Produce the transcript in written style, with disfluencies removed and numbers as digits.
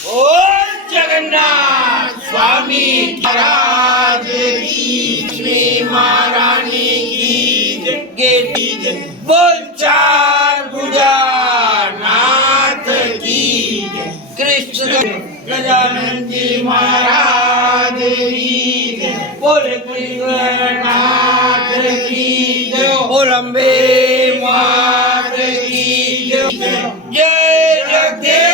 बोल जगन्नाथ स्वामी महाराज की जय, महारानी की जय, बोल चार भुजा नाथ की जय, कृष्ण गजानन जी महाराज की जय, बोल नाथ की जय, बोल अम्बे मात की जय, जय जगदीश।